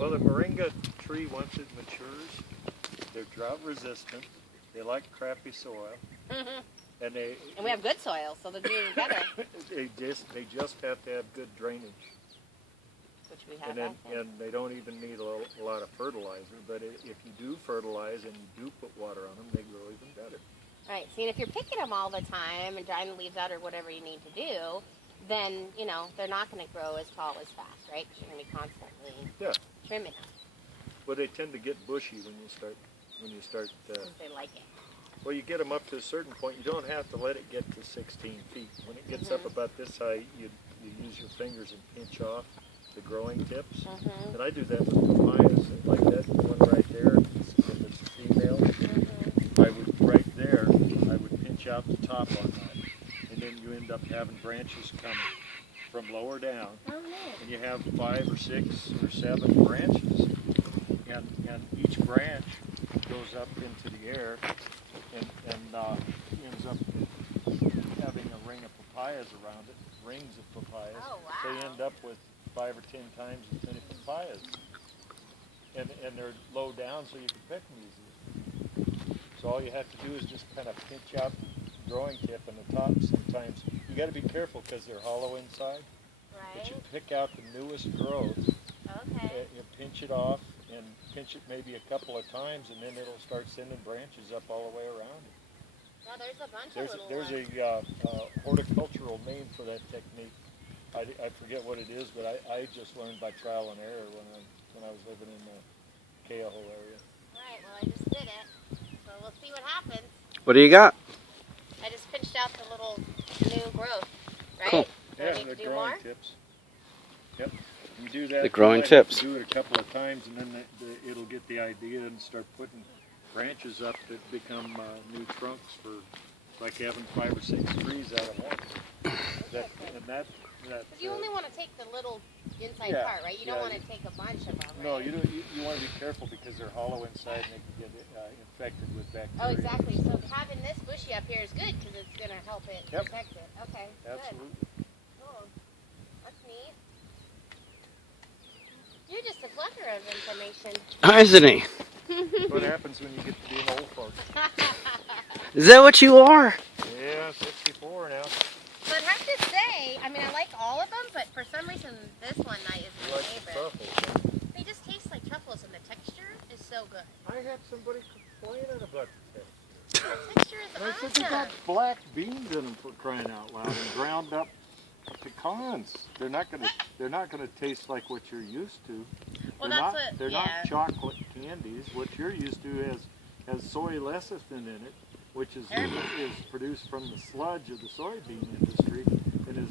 Well, the moringa tree, once it matures, they're drought resistant. They like crappy soil. And we have good soil, so they're doing better. they just have to have good drainage. Which we have, and they don't even need a lot of fertilizer. But if you do fertilize and you do put water on them, they grow even better. Right. See, and if you're picking them all the time and drying the leaves out or whatever you need to do, then, you know, they're not going to grow as tall as fast, right? Because you're going to be constantly trimming them. Well, they tend to get bushy when you start. Because they like it. Well, you get them up to a certain point. You don't have to let it get to 16 feet. When it gets up about this high, you use your fingers and pinch off the growing tips. And I do that with papayas, like that one right there. If it's a female, I would pinch out the top on that, and then you end up having branches come from lower down, and you have 5 or 6 or 7 branches, and each branch goes up into the air and ends up having a ring of papayas around it, rings of papayas. Oh, wow. So you end up with 5 or 10 times as many papayas, and they're low down, so you can pick them easily. So all you have to do is just kind of pinch out the growing tip and the top. Sometimes you got to be careful because they're hollow inside. Right. But you pick out the newest growth. Okay. You pinch it off and pinch it maybe a couple of times, and then it'll start sending branches up all the way around it. Well, there's a bunch of little There's ones. a horticultural name for that technique. I forget what it is, but I just learned by trial and error when I was living in the Keoho area. Right. Well, I just did it. So we'll see what happens. What do you got? I just pinched out the little new growth, right? Cool. Do I need to do more? Tips. Yep. You do that. The growing you tips. Do it a couple of times, and then it'll get the idea and start putting branches up that become new trunks for like having 5 or 6 trees out of one. Because you only want to take the little inside part, right? You don't want to take a bunch of them. No, right? you want to be careful because they're hollow inside and they can get infected with bacteria. Oh, exactly. So having this bushy up here is good because it's going to help it protect it. Okay, Absolutely. good. Cool. That's neat. You're just a plethora of information. Isn't he? What happens when you get to be an old folk? Is that what you are? Yeah, 64 now. But I have to say, I mean, I like all of them, but for some reason, this one is my favorite. Truffles. They just taste like truffles, and the texture is so good. I had somebody complaining about the The texture is I said, they got black beans in them for crying out loud, and ground up pecans. They're not gonna taste like what you're used to. Well, they're not chocolate candies. What you're used to has soy lecithin in it, which is produced from the sludge of the soybean industry, and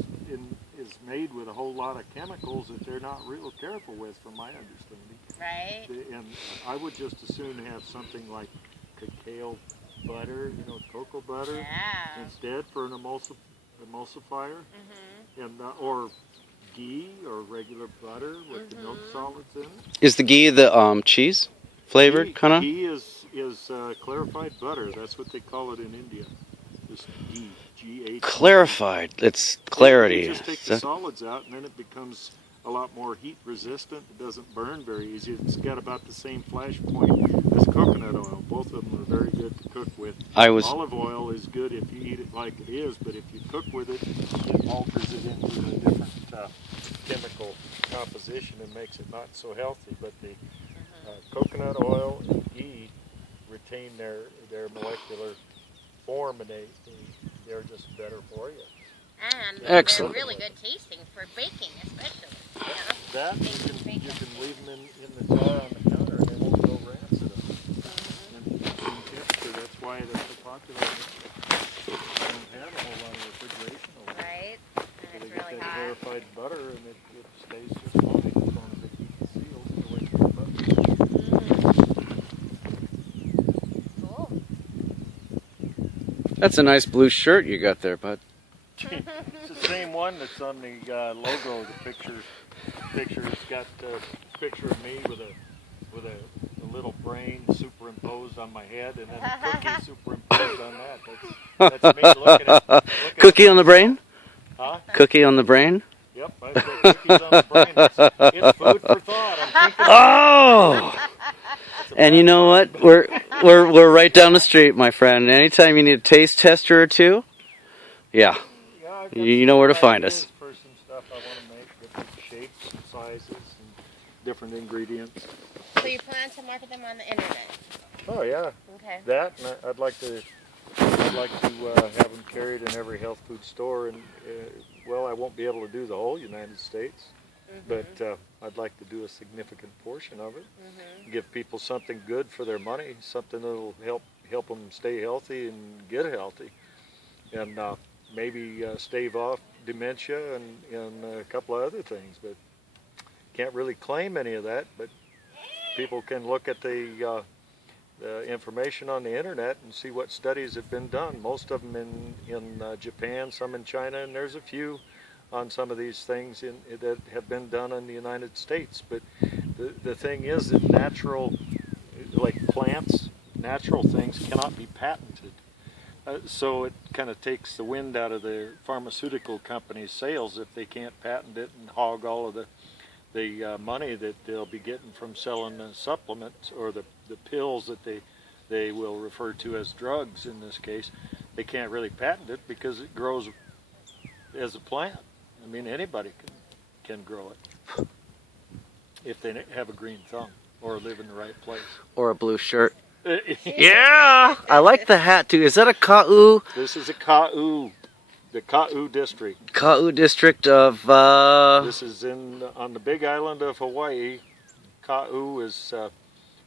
is made with a whole lot of chemicals that they're not real careful with, from my understanding. Right. And I would just as soon have something like cacao butter, cocoa butter, instead for an emulsifier, and or ghee or regular butter with the milk solids in it. Is the ghee the cheese flavored kind of? Ghee is clarified butter. That's what they call it in India. Just ghee, G-H. Clarified. It's clarity. You just take the solids out, and then it becomes a lot more heat resistant. It doesn't burn very easy. It's got about the same flash point as coconut oil. Both of them are very good to cook with. Olive oil is good if you eat it like it is, but if you cook with it, it alters it into a different chemical composition and makes it not so healthy. But the coconut oil and ghee retain their molecular form, and they're just better for you. And excellent. They're really good tasting for baking, especially. That you can leave them in the jar on the counter, and they won't go rancid. And texture, that's why they're so popular. They don't have a whole lot of refrigeration over there. Right. So And they it's get really that hot. clarified butter, and it stays just fine as long as they keep the seals away from the butter. Cool. That's a nice blue shirt you got there, bud. It's the same one that's on the logo. The picture. It's got a picture of me with a little brain superimposed on my head, and then a cookie superimposed on that. That's me looking Cookie on the brain? Huh? Cookie on the brain? Yep, I've got cookies on the brain. It's food for thought. Oh! And you know what? We're right down the street, my friend. Anytime you need a taste tester or two, yeah, you know where to find us. For some stuff I want to make, different shapes and sizes and different ingredients. So you plan to market them on the internet? Oh yeah. Okay. That, and I'd like to have them carried in every health food store. And well, I won't be able to do the whole United States, but I'd like to do a significant portion of it. Give people something good for their money, something that'll help them stay healthy and get healthy, and maybe stave off dementia and a couple of other things. But can't really claim any of that. But people can look at the information on the internet and see what studies have been done. Most of them in Japan, some in China, and there's a few on some of these things that have been done in the United States. But the thing is that natural, like plants, natural things cannot be patented. So it kind of takes the wind out of the pharmaceutical companies' sails if they can't patent it and hog all of the money that they'll be getting from selling the supplements or the pills that they will refer to as drugs in this case. They can't really patent it because it grows as a plant. I mean, anybody can grow it if they have a green thumb or live in the right place. Or a blue shirt. Yeah! I like the hat too. Is that a Ka'u? This is a Ka'u. The Ka'u district. Ka'u district of... This is on the big island of Hawaii. Ka'u is,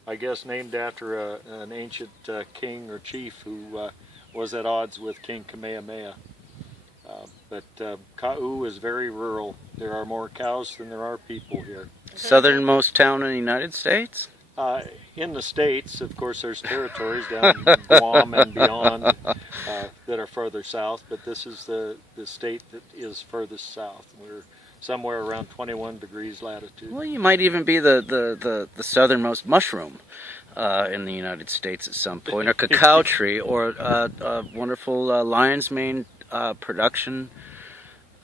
I guess, named after an ancient king or chief who was at odds with King Kamehameha. But Ka'u is very rural. There are more cows than there are people here. Southernmost town in the United States? In the States, of course, there's territories down in Guam and beyond that are further south, but this is the state that is furthest south. We're somewhere around 21 degrees latitude. Well, you might even be the southernmost mushroom in the United States at some point, or cacao tree, or a wonderful lion's mane production.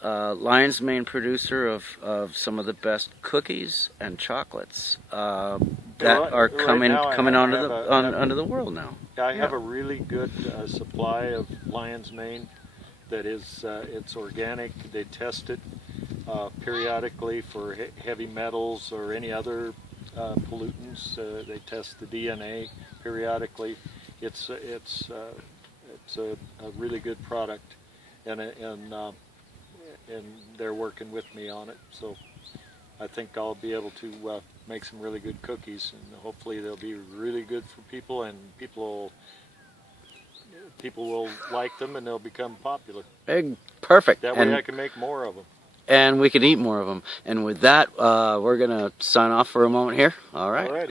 Lion's Mane producer of some of the best cookies and chocolates that are coming onto the world now. I have a really good supply of Lion's Mane that is it's organic. They test it periodically for heavy metals or any other pollutants. They test the DNA periodically. It's a really good product, and they're working with me on it, so I think I'll be able to make some really good cookies, and hopefully they'll be really good for people, and people will like them, and they'll become popular. Perfect. That way I can make more of them. And we can eat more of them. And with that, we're going to sign off for a moment here. All right.